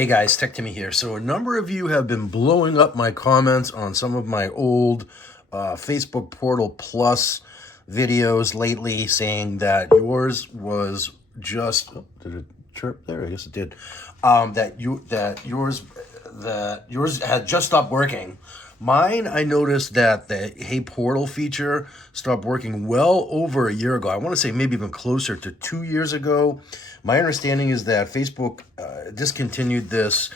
Hey guys, Tech Timmy here. So a number of you have been blowing up my comments on some of my old Facebook Portal Plus videos lately, saying that yours was just did it chirp there? I guess it did. That yours had just stopped working. Mine, I noticed that the Hey Portal feature stopped working well over a year ago. I want to say maybe even closer to 2 years ago. My understanding is that Facebook discontinued this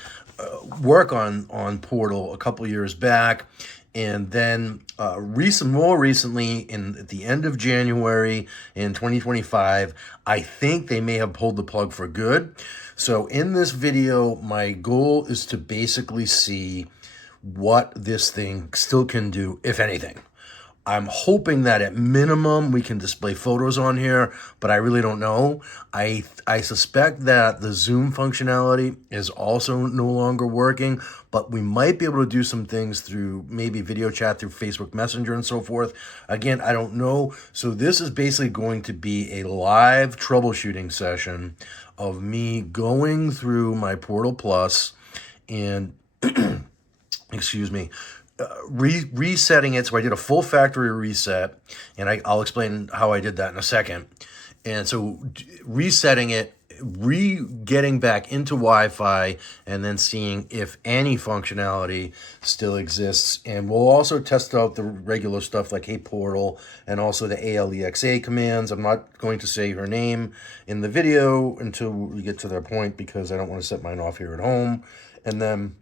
work on Portal a couple years back, and then more recently, at the end of January in 2025, I think they may have pulled the plug for good. So in this video, my goal is to basically see what this thing still can do, if anything. I'm hoping that at minimum we can display photos on here, but I really don't know. I suspect that the Zoom functionality is also no longer working, but we might be able to do some things through maybe video chat through Facebook Messenger and so forth. Again, I don't know. So this is basically going to be a live troubleshooting session of me going through my Portal Plus and excuse me, resetting it. So I did a full factory reset, and I'll explain how I did that in a second. And so resetting it, getting back into Wi-Fi, and then seeing if any functionality still exists. And we'll also test out the regular stuff like Hey Portal and also the ALEXA commands. I'm not going to say her name in the video until we get to that point because I don't want to set mine off here at home. And then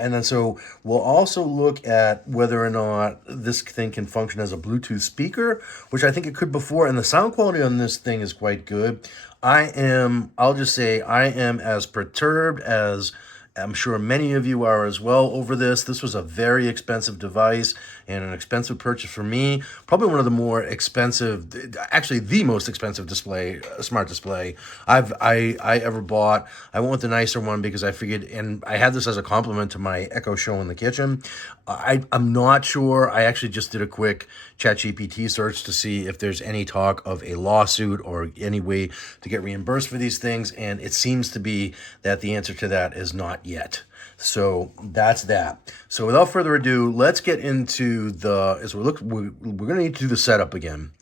and then so we'll also look at whether or not this thing can function as a Bluetooth speaker, which I think it could before, and the sound quality on this thing is quite good. I'll just say I am as perturbed as I'm sure many of you are as well over this. This was a very expensive device and an expensive purchase for me. Probably one of the more expensive, actually the most expensive display, smart display I ever bought. I went with the nicer one because I figured, and I had this as a compliment to my Echo Show in the kitchen. I'm not sure. I actually just did a quick ChatGPT search to see if there's any talk of a lawsuit or any way to get reimbursed for these things, and it seems to be that the answer to that is not yet. So that's that. So without further ado, let's get into we're going to need to do the setup again.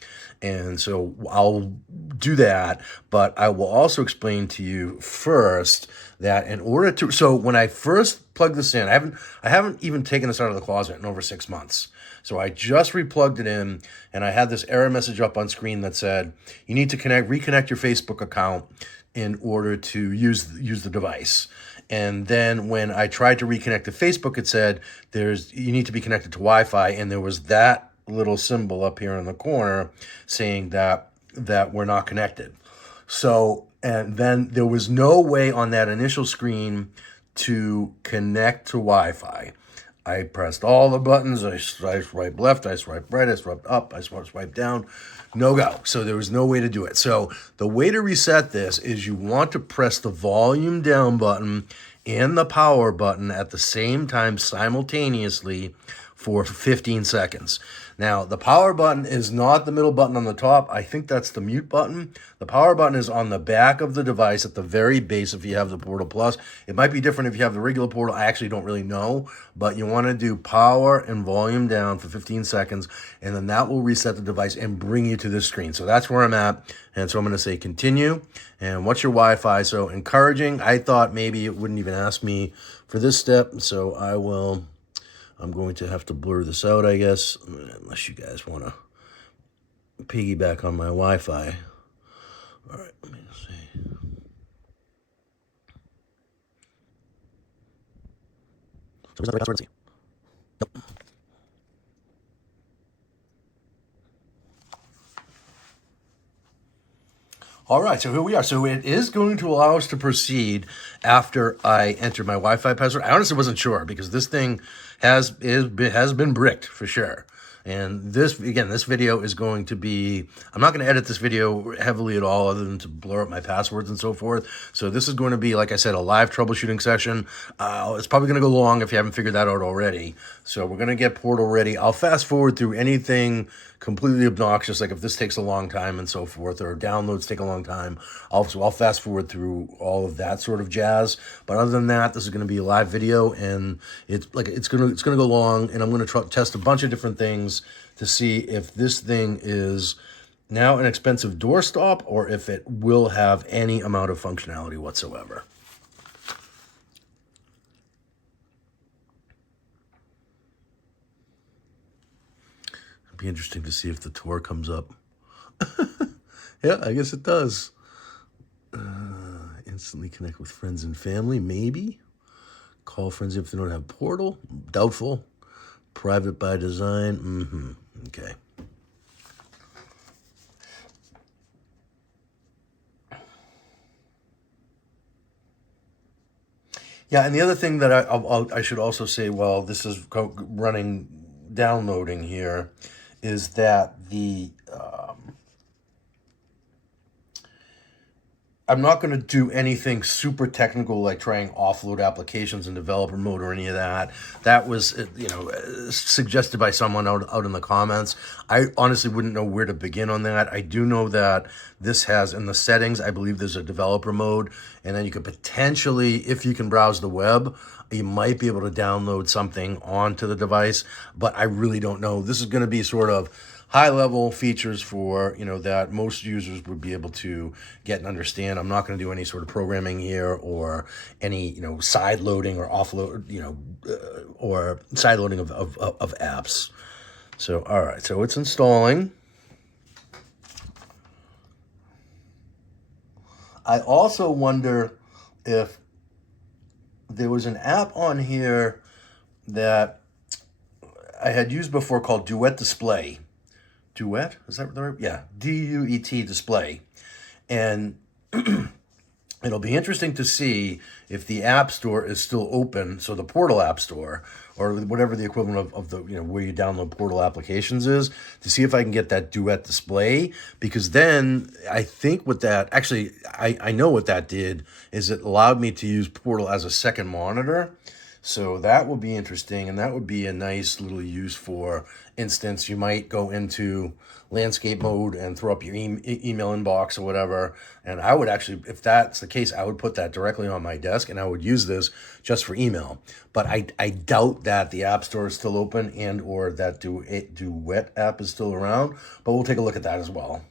And so I'll do that, but I will also explain to you first that in order to, so when I first plug this in, I haven't even taken this out of the closet in over 6 months. So I just replugged it in, and I had this error message up on screen that said, you need to reconnect your Facebook account in order to use the device. And then when I tried to reconnect to Facebook, it said you need to be connected to Wi-Fi, and there was that little symbol up here in the corner saying that we're not connected. So, and then there was no way on that initial screen to connect to Wi-Fi. I pressed all the buttons. I swiped left, I swiped right, I swiped up, I swiped down. No go. So there was no way to do it. So the way to reset this is you want to press the volume down button and the power button at the same time simultaneously for 15 seconds. Now, the power button is not the middle button on the top. I think that's the mute button. The power button is on the back of the device at the very base if you have the Portal Plus. It might be different if you have the regular Portal. I actually don't really know, but you want to do power and volume down for 15 seconds, and then that will reset the device and bring you to this screen. So that's where I'm at, and so I'm going to say continue, and what's your Wi-Fi? So encouraging. I thought maybe it wouldn't even ask me for this step, so I'm going to have to blur this out, I guess, unless you guys want to piggyback on my Wi-Fi. All right, let me see. So is that right password? Let's see. Nope. All right, so here we are. So it is going to allow us to proceed after I enter my Wi-Fi password. I honestly wasn't sure because this thing has been bricked for sure. And this, again, this video is going to be, I'm not going to edit this video heavily at all other than to blur up my passwords and so forth. So this is going to be, like I said, a live troubleshooting session. It's probably going to go long if you haven't figured that out already. So we're going to get Portal ready. I'll fast forward through anything completely obnoxious, like if this takes a long time and so forth, or downloads take a long time, I'll fast forward through all of that sort of jazz. But other than that, this is going to be a live video, and it's going to go long, and I'm going to test a bunch of different things to see if this thing is now an expensive doorstop or if it will have any amount of functionality whatsoever. Be interesting to see if the tour comes up. Yeah, I guess it does. Instantly connect with friends and family, maybe. Call friends if they don't have Portal. Doubtful. Private by design. Okay. Yeah, and the other thing that I should also say while this is running, downloading here, is that the I'm not going to do anything super technical like trying offload applications in developer mode or any of that. That was, suggested by someone out in the comments. I honestly wouldn't know where to begin on that. I do know that this has in the settings, I believe there's a developer mode, and then you could potentially, if you can browse the web, you might be able to download something onto the device, but I really don't know. This is going to be sort of high-level features for, that most users would be able to get and understand. I'm not going to do any sort of programming here or any, side loading or offload, or side loading of apps. So, all right, so it's installing. I also wonder if there was an app on here that I had used before called Duet Display. Duet? Is that the right? Yeah, D-U-E-T Display. And it'll be interesting to see if the App Store is still open, so the Portal App Store, or whatever the equivalent of the, where you download Portal applications is, to see if I can get that Duet Display, because then I think what that, actually, I know what that did, is it allowed me to use Portal as a second monitor. So that will be interesting, and that would be a nice little use. For instance, you might go into landscape mode and throw up your email inbox or whatever, and I would actually, if that's the case, I would put that directly on my desk, and I would use this just for email. But I doubt that the App Store is still open and or that Duet app is still around, but we'll take a look at that as well.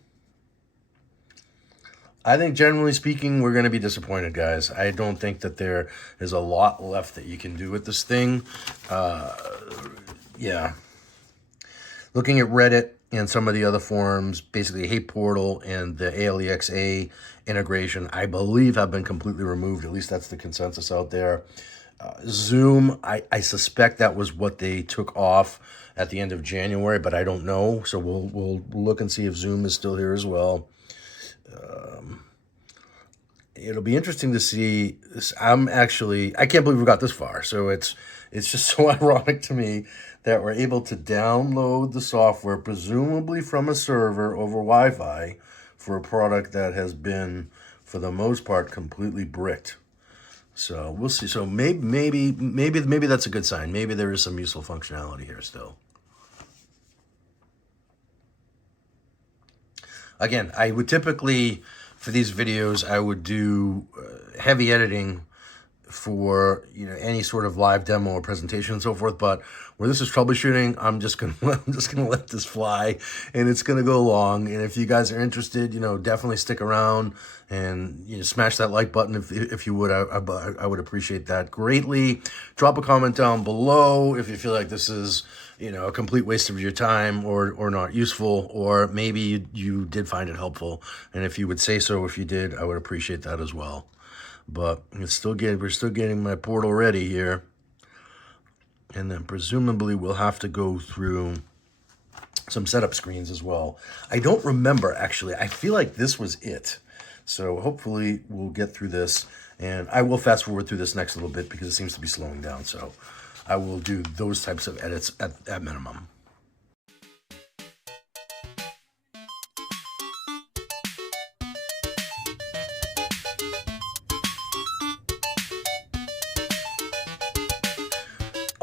I think generally speaking, we're going to be disappointed, guys. I don't think that there is a lot left that you can do with this thing. Yeah. Looking at Reddit and some of the other forums, basically Hey Portal and the ALEXA integration, I believe, have been completely removed. At least that's the consensus out there. Zoom, I suspect that was what they took off at the end of January, but I don't know. So we'll look and see if Zoom is still here as well. It'll be interesting to see. I can't believe we got this far. So it's just so ironic to me that we're able to download the software, presumably from a server over Wi-Fi, for a product that has been, for the most part, completely bricked. So we'll see. So maybe that's a good sign. Maybe there is some useful functionality here still. Again, I would typically, for these videos, I would do heavy editing for any sort of live demo or presentation and so forth. But where this is troubleshooting, I'm just gonna let this fly, and it's gonna go long. And if you guys are interested, definitely stick around and smash that like button if you would. I would appreciate that greatly. Drop a comment down below if you feel like this is a complete waste of your time or not useful, or maybe you did find it helpful. And if you would say so, if you did, I would appreciate that as well. But we're still getting my Portal ready here. And then presumably we'll have to go through some setup screens as well. I don't remember, actually. I feel like this was it. So hopefully we'll get through this. And I will fast forward through this next little bit because it seems to be slowing down. So I will do those types of edits at minimum.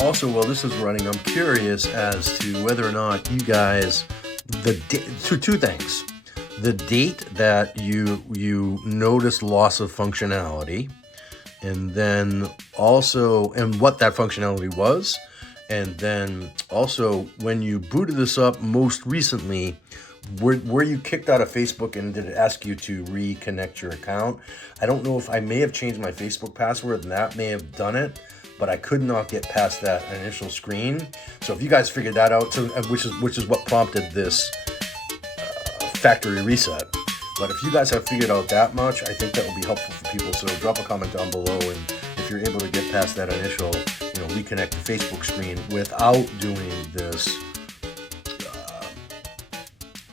Also, while this is running, I'm curious as to whether or not you guys, two things. The date that you noticed loss of functionality, and then also, and what that functionality was, and then also when you booted this up most recently, were you kicked out of Facebook, and did it ask you to reconnect your account? I don't know if I may have changed my Facebook password and that may have done it, but I could not get past that initial screen. So if you guys figured that out, so, which is what prompted this factory reset. But if you guys have figured out that much, I think that will be helpful for people. So drop a comment down below, and if you're able to get past that initial, reconnect the Facebook screen without doing this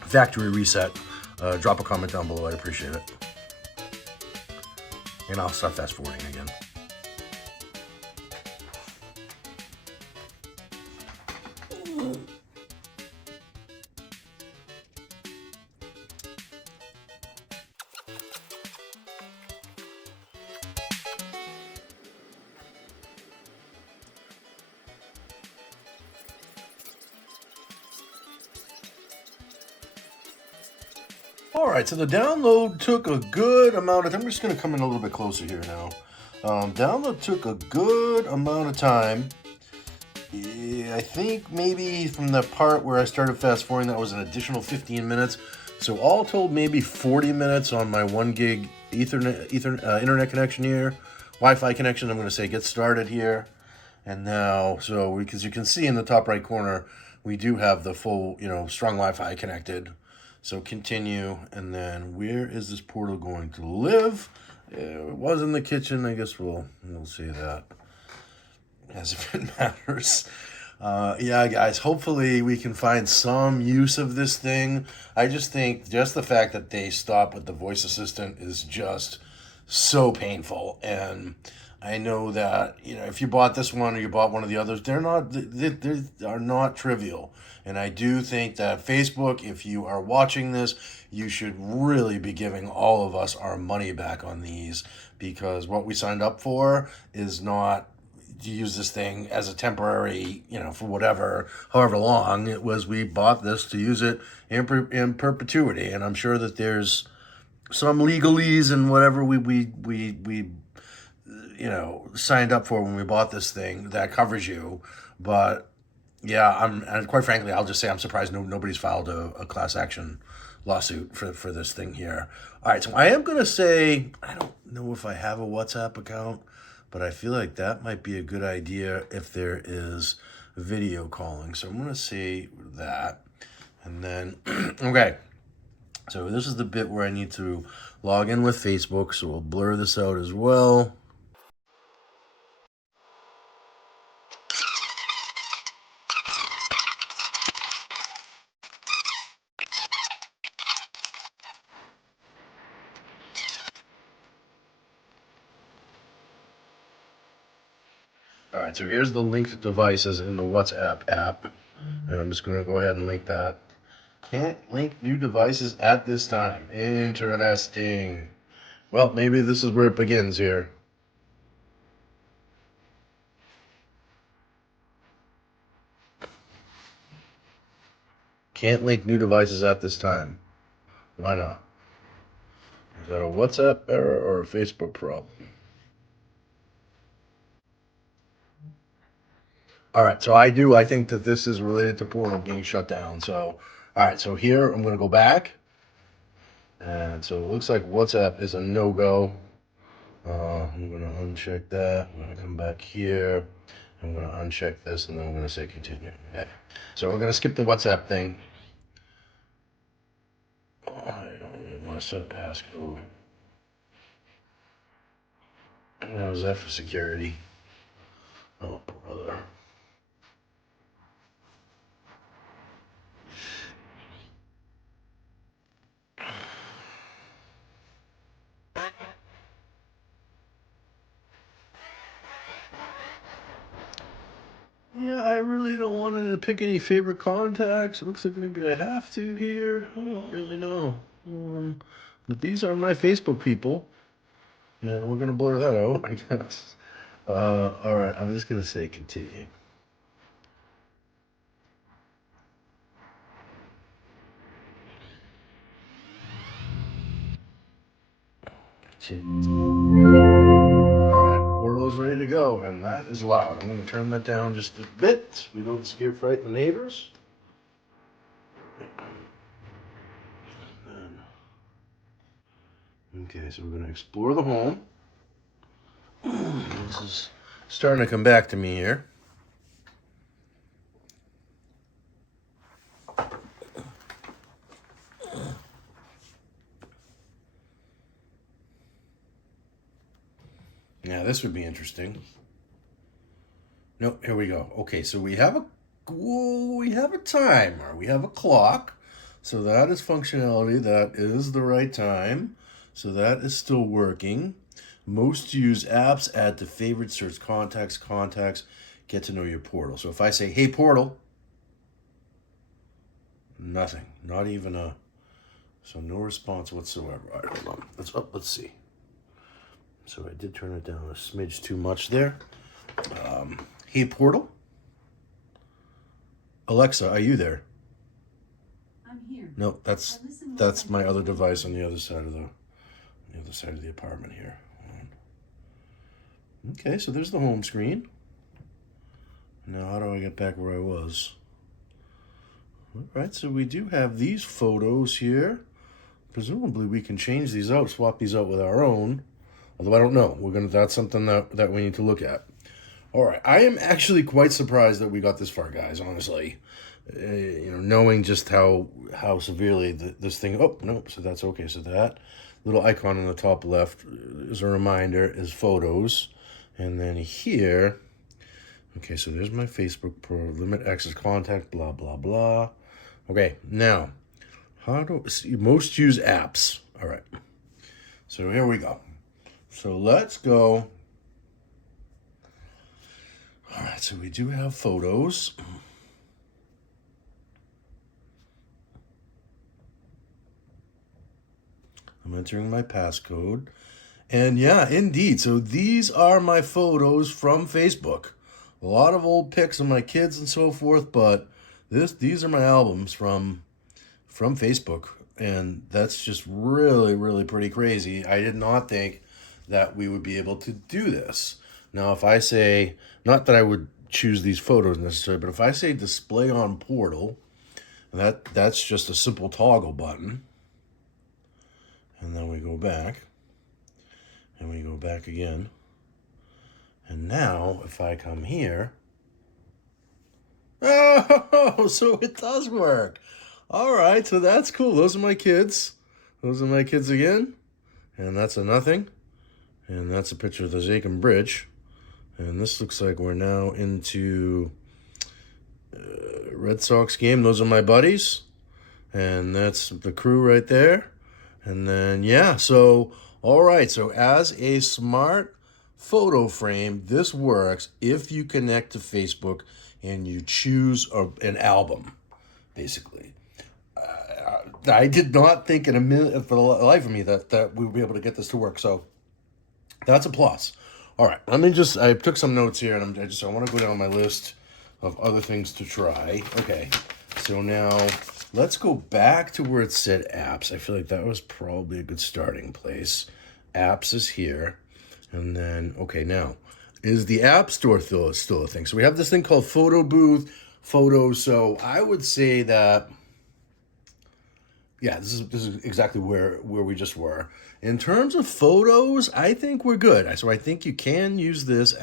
factory reset, drop a comment down below. I'd appreciate it. And I'll start fast forwarding again. All right, so the download took a good amount of time. I'm just going to come in a little bit closer here now. Download took a good amount of time. Yeah, I think maybe from the part where I started fast forwarding, that was an additional 15 minutes. So all told, maybe 40 minutes on my 1 gig Ethernet internet connection here. Wi-Fi connection, I'm going to say get started here. And now, so because you can see in the top right corner, we do have the full, strong Wi-Fi connected. So continue, and then where is this portal going to live? It was in the kitchen. I guess we'll see that as if it matters. Yeah, guys, hopefully we can find some use of this thing. I just think just the fact that they stop with the voice assistant is just so painful. And I know that, if you bought this one or you bought one of the others, they are not trivial. And I do think that Facebook, if you are watching this, you should really be giving all of us our money back on these, because what we signed up for is not to use this thing as a temporary, for however long it was. We bought this to use it in perpetuity. And I'm sure that there's some legalese and whatever we signed up for when we bought this thing that covers you. But yeah, and quite frankly, I'll just say I'm surprised nobody's filed a class action lawsuit for this thing here. All right, so I am going to say, I don't know if I have a WhatsApp account, but I feel like that might be a good idea if there is video calling. So I'm going to say that. And then, okay, so this is the bit where I need to log in with Facebook, so we'll blur this out as well. All right, so here's the linked devices in the WhatsApp app. And I'm just going to go ahead and link that. Can't link new devices at this time. Interesting. Well, maybe this is where it begins here. Can't link new devices at this time. Why not? Is that a WhatsApp error or a Facebook problem? All right, so I think that this is related to Portal being shut down. So, all right, so here I'm going to go back. And so it looks like WhatsApp is a no-go. I'm going to uncheck that. I'm going to come back here. I'm going to uncheck this, and then I'm going to say continue. Okay. So we're going to skip the WhatsApp thing. I don't even want to set a passcode. How is that for security? Oh, brother. Yeah, I really don't want to pick any favorite contacts. It looks like maybe I have to here. I don't really know. But these are my Facebook people. And we're going to blur that out, I guess. All right, I'm just going to say continue. Portal's ready to go, and that is loud. I'm going to turn that down just a bit so we don't scare frighten the neighbors. Okay, so we're going to explore the home. This is starting to come back to me here. Now this would be interesting. No, here we go. Okay, so we have a timer. We have a clock. So that is functionality. That is the right time. So that is still working. Most used apps, add to favorite, search contacts, get to know your portal. So if I say, hey portal, nothing. Not even a, so no response whatsoever. All right, hold on. Let's see. So I did turn it down a smidge too much there. Hey portal. Alexa, are you there? I'm here. No, that's my other device on the other side of the apartment here. Okay, so there's the home screen. Now how do I get back where I was? All right, so we do have these photos here. Presumably we can change these out, swap these out with our own. Although I don't know. That's something that we need to look at. All right, I am actually quite surprised that we got this far, guys, honestly. Knowing just how severely this thing, oh, no, so that's okay. So that little icon on the top left is a reminder, is photos. And then here, okay, so there's my Facebook pro, limit access contact, blah, blah, blah. Okay, now, most used apps. All right, so here we go. So let's go. All right, so we do have photos. I'm entering my passcode. And yeah, indeed. So these are my photos from Facebook. A lot of old pics of my kids and so forth, but these are my albums from Facebook. And that's just really, really pretty crazy. I did not think that we would be able to do this. Now, if I say, not that I would choose these photos necessarily, but if I say display on portal, that's just a simple toggle button. And then we go back. And we go back again. And now, if I come here, oh, so it does work. All right, so that's cool. Those are my kids. Those are my kids again. And that's a nothing. And that's a picture of the Zakin Bridge. And this looks like we're now into Red Sox game. Those are my buddies. And that's the crew right there. And then, yeah, so, all right. So as a smart photo frame, this works if you connect to Facebook and you choose an album, basically. I did not think in a minute, for the life of me, that we would be able to get this to work. So that's a plus. All right, I took some notes here, and I want to go down my list of other things to try. Okay, so now let's go back to where it said apps. I feel like that was probably a good starting place. Apps is here. And then, okay, now, is the App Store still a thing? So we have this thing called Photo Booth, Photos. So I would say that, yeah, this is exactly where we just were. In terms of photos, I think we're good. So I think you can use this.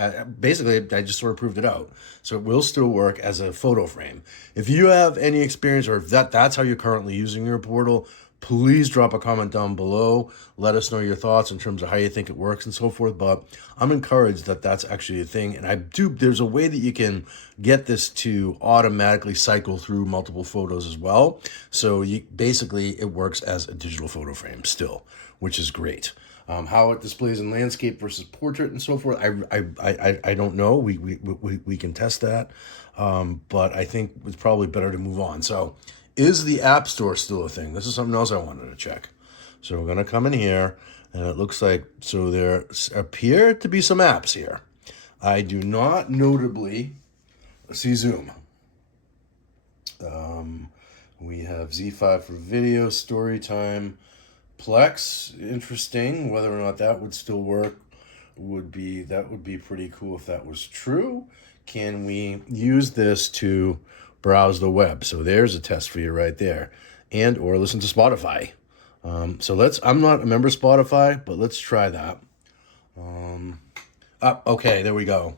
Basically, I just sort of proved it out. So it will still work as a photo frame. If you have any experience, or if that's how you're currently using your portal, please drop a comment down below. Let us know your thoughts in terms of how you think it works and so forth. But I'm encouraged that that's actually a thing. And there's a way that you can get this to automatically cycle through multiple photos as well. So basically it works as a digital photo frame still, which is great. How it displays in landscape versus portrait and so forth, I don't know. We can test that. But I think it's probably better to move on. So is the App Store still a thing? This is something else I wanted to check. So we're going to come in here, and it looks like, so there appear to be some apps here. I do not notably see Zoom. We have Z5 for video, story time, Plex, interesting. Whether or not that would still work would be pretty cool if that was true. Can we use this to browse the web? So there's a test for you right there. And or listen to Spotify. I'm not a member of Spotify, but let's try that. Okay, there we go.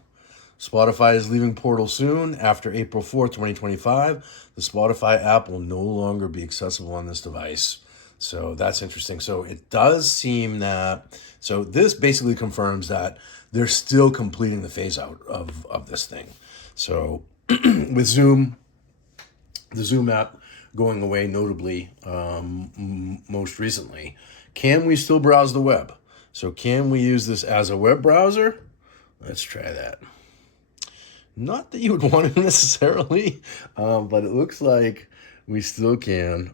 Spotify is leaving Portal soon. After April 4th, 2025, the Spotify app will no longer be accessible on this device. So that's interesting. So it does seem so this basically confirms that they're still completing the phase out of this thing. So with Zoom, the Zoom app going away notably most recently, can we still browse the web? So can we use this as a web browser? Let's try that. Not that you would want to necessarily, but it looks like we still can.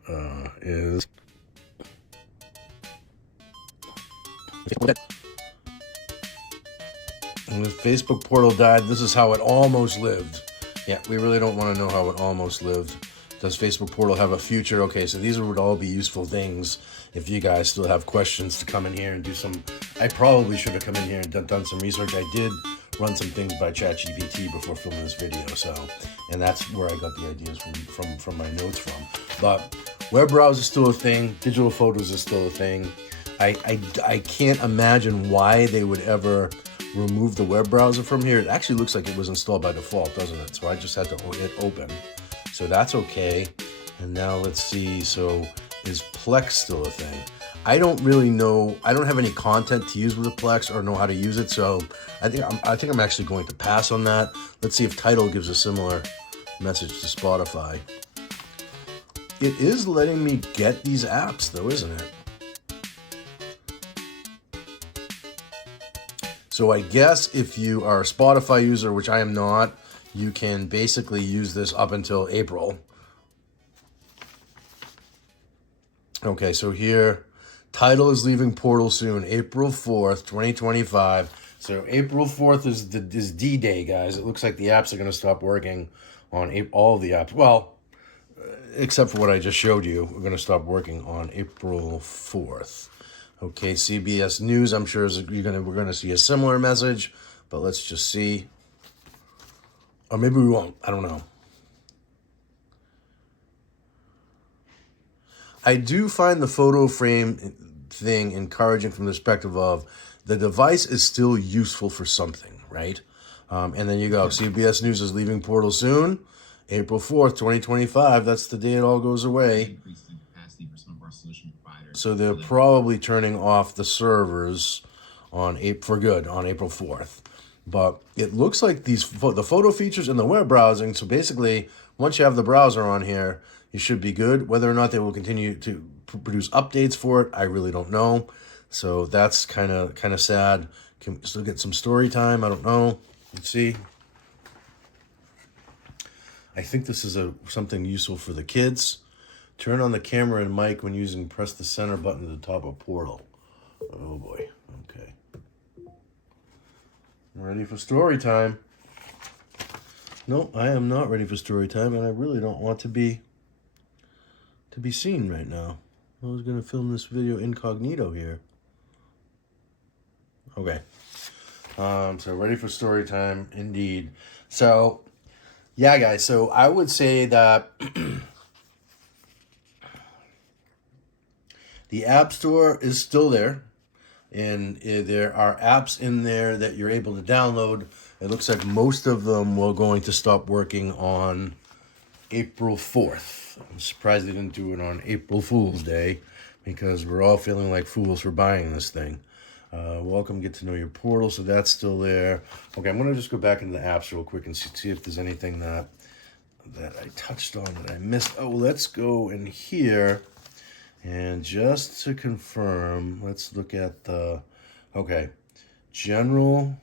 When the Facebook portal died, this is how it almost lived. Yeah, we really don't want to know how it almost lived. Does Facebook portal have a future? Okay, so these would all be useful things if you guys still have questions to come in here and do some. I probably should have come in here and done some research. I did run some things by ChatGPT before filming this video, and that's where I got the ideas from my notes from. But web browser is still a thing. Digital photos is still a thing. I can't imagine why they would ever remove the web browser from here. It actually looks like it was installed by default, doesn't it? So I just had to hit open. So that's okay. And now let's see. So is Plex still a thing? I don't really know. I don't have any content to use with the Plex or know how to use it. So I think I'm actually going to pass on that. Let's see if Tidal gives a similar message to Spotify. It is letting me get these apps though, isn't it? So I guess if you are a Spotify user, which I am not, you can basically use this up until April. Okay, so here, Tidal is leaving Portal soon, April 4th, 2025. So April 4th is D-Day, guys. It looks like the apps are going to stop working on all of the apps. Well, except for what I just showed you, we're going to stop working on April 4th. Okay, CBS News, I'm sure we're going to see a similar message, but let's just see. Or maybe we won't. I don't know. I do find the photo frame thing encouraging from the perspective of the device is still useful for something, right? And then you go, CBS News is leaving Portal soon, April 4th, 2025. That's the day it all goes away. So they're probably turning off the servers for good on April 4th. But it looks like the photo features and the web browsing. So basically, once you have the browser on here, you should be good. Whether or not they will continue to produce updates for it, I really don't know. So that's kind of sad. Can we still get some story time? I don't know. Let's see. I think this is something useful for the kids. Turn on the camera and mic when using press the center button at the top of Portal. Oh boy. Okay. Ready for story time. No, I am not ready for story time, and I really don't want to be seen right now. I was going to film this video incognito here. Okay. So ready for story time indeed. So, yeah, guys. So I would say that the App Store is still there, and there are apps in there that you're able to download. It looks like most of them were going to stop working on April 4th. I'm surprised they didn't do it on April Fool's Day, because we're all feeling like fools for buying this thing. Welcome, get to know your portal. So that's still there. Okay, I'm going to just go back into the apps real quick and see if there's anything that I touched on that I missed. Oh, let's go in here. And just to confirm, let's look at general.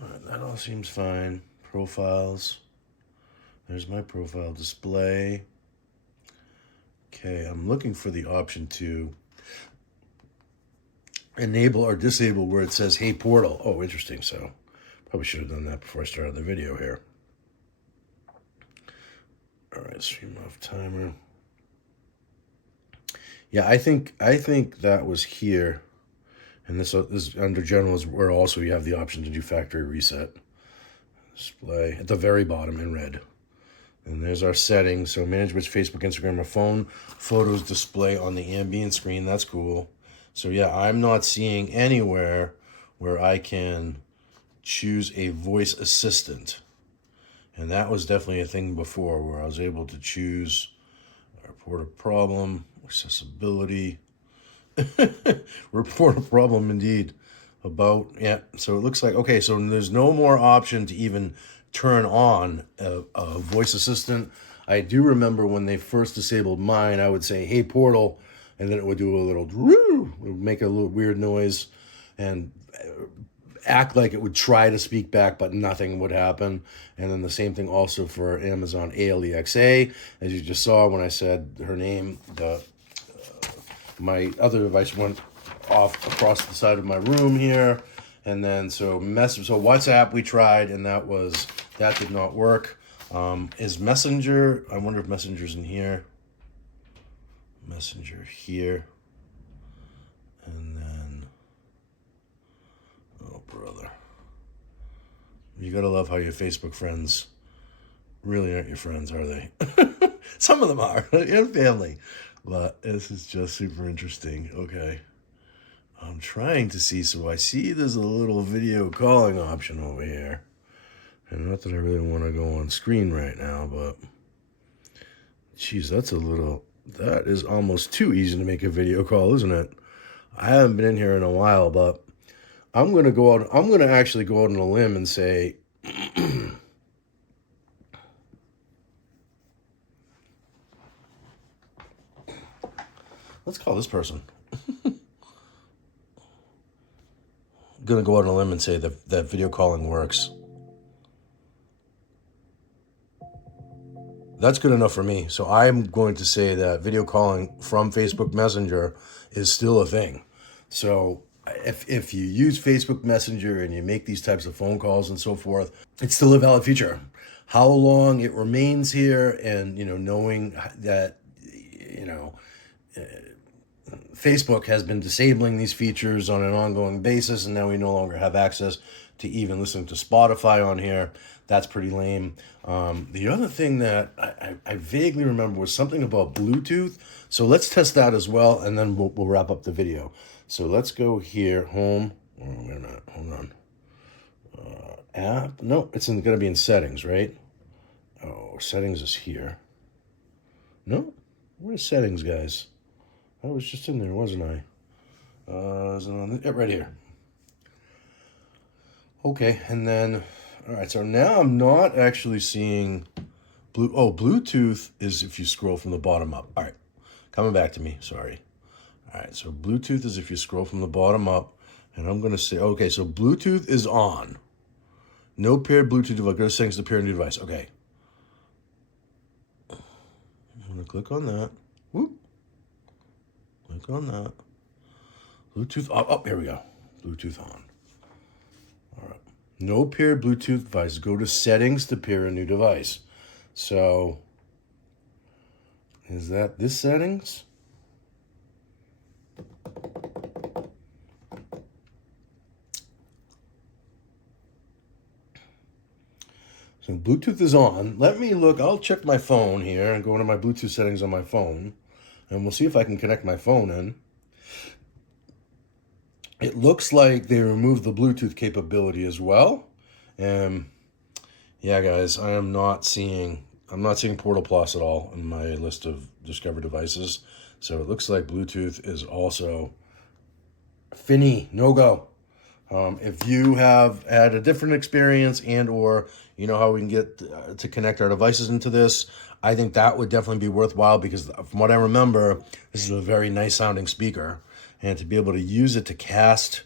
All right, that all seems fine. Profiles. There's my profile display. Okay, I'm looking for the option to enable or disable where it says, hey, portal. Oh, interesting. So probably should have done that before I started the video here. All right, stream off timer. Yeah, I think that was here, and this under general is where also you have the option to do factory reset. Display at the very bottom in red. And there's our settings. So manage which Facebook, Instagram, or phone photos display on the ambient screen. That's cool. So yeah, I'm not seeing anywhere where I can choose a voice assistant. And that was definitely a thing before where I was able to choose report a problem, accessibility, report a problem indeed. About, yeah, so it looks like, okay, so there's no more option to even turn on a voice assistant. I do remember when they first disabled mine, I would say, hey, Portal, and then it would do a little, it would make a little weird noise and act like it would try to speak back, but nothing would happen. And then the same thing also for Amazon Alexa. As you just saw when I said her name, my other device went off across the side of my room here. And then so WhatsApp we tried, and that did not work. Is Messenger, I wonder if Messenger's in here. Messenger here. And then, oh brother. You gotta love how your Facebook friends really aren't your friends, are they? Some of them are, and family. But this is just super interesting. Okay. I'm trying to see, so I see there's a little video calling option over here. And not that I really want to go on screen right now, but geez, that is almost too easy to make a video call, isn't it? I haven't been in here in a while, but I'm going to actually go out on a limb and say, let's call this person. Going to go out on a limb and say that video calling works. That's good enough for me. So I'm going to say that video calling from Facebook Messenger is still a thing. So if you use Facebook Messenger and you make these types of phone calls and so forth, it's still a valid feature. How long it remains here, and knowing that Facebook has been disabling these features on an ongoing basis, and now we no longer have access to even listening to Spotify on here. That's pretty lame. The other thing that I vaguely remember was something about Bluetooth. So let's test that as well, and then we'll wrap up the video. So let's go here, home. Oh, wait a minute, hold on. App? No, it's going to be in settings, right? Oh, settings is here. No? Where's settings, guys? I was just in there, wasn't I? Is it on right here? Okay, and then, all right, so now I'm not actually seeing Bluetooth is if you scroll from the bottom up. All right, coming back to me, sorry. All right, so Bluetooth is if you scroll from the bottom up, and I'm going to say, okay, so Bluetooth is on. No paired Bluetooth device. Go to settings to pair a new device. Okay. I'm going to click on that. Whoop. Click on that. Bluetooth, here we go. Bluetooth on. All right. No paired Bluetooth device. Go to settings to pair a new device. So, is that this settings? So Bluetooth is on. Let me look. I'll check my phone here and go into my Bluetooth settings on my phone. And we'll see if I can connect my phone in. It looks like they removed the Bluetooth capability as well. And yeah, guys, I'm not seeing Portal Plus at all in my list of discovered devices. So it looks like Bluetooth is also no go. If you have had a different experience and or you know how we can get to connect our devices into this, I think that would definitely be worthwhile, because from what I remember, this is a very nice sounding speaker, and to be able to use it to cast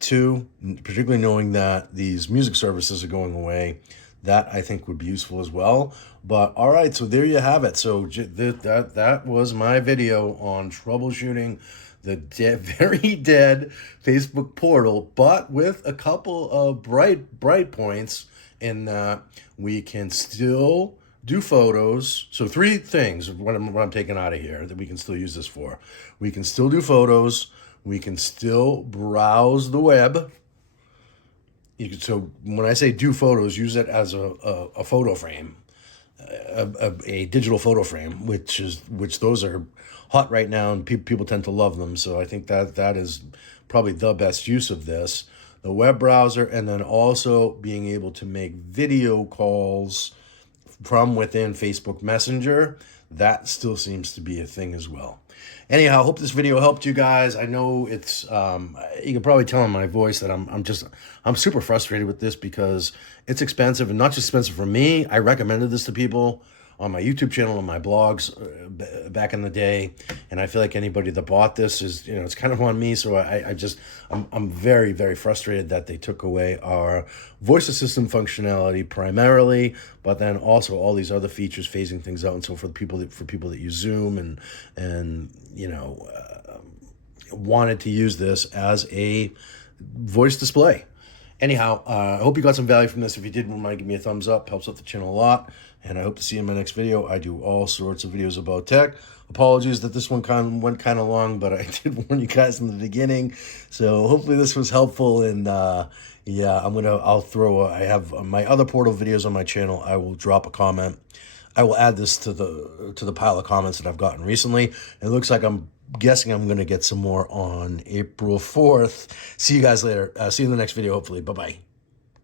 to, particularly knowing that these music services are going away, that I think would be useful as well. But all right, so there you have it. So that was my video on troubleshooting the very dead Facebook portal, but with a couple of bright points in that we can still do photos. So three things what I'm taking out of here that we can still use this for. We can still do photos. We can still browse the web. So when I say do photos, use it as a photo frame, a digital photo frame, which those are hot right now, and people tend to love them. So I think that is probably the best use of this. The web browser, and then also being able to make video calls from within Facebook Messenger. That still seems to be a thing as well. Anyhow, I hope this video helped you guys. I know it's you can probably tell in my voice that I'm super frustrated with this because it's expensive, and not just expensive for me. I recommended this to people on my YouTube channel and my blogs back in the day, and I feel like anybody that bought this is, it's kind of on me. So I'm very, very frustrated that they took away our voice assistant functionality primarily, but then also all these other features, phasing things out, and so for people that use Zoom and wanted to use this as a voice display. Anyhow, I hope you got some value from this. If you did, mind give me a thumbs up. Helps out the channel a lot. And I hope to see you in my next video. I do all sorts of videos about tech. Apologies that this one went kind of long, but I did warn you guys in the beginning. So hopefully this was helpful. And yeah, I have my other portal videos on my channel. I will drop a comment. I will add this to the pile of comments that I've gotten recently. It looks like I'm guessing I'm going to get some more on April 4th. See you guys later. See you in the next video, hopefully. Bye-bye.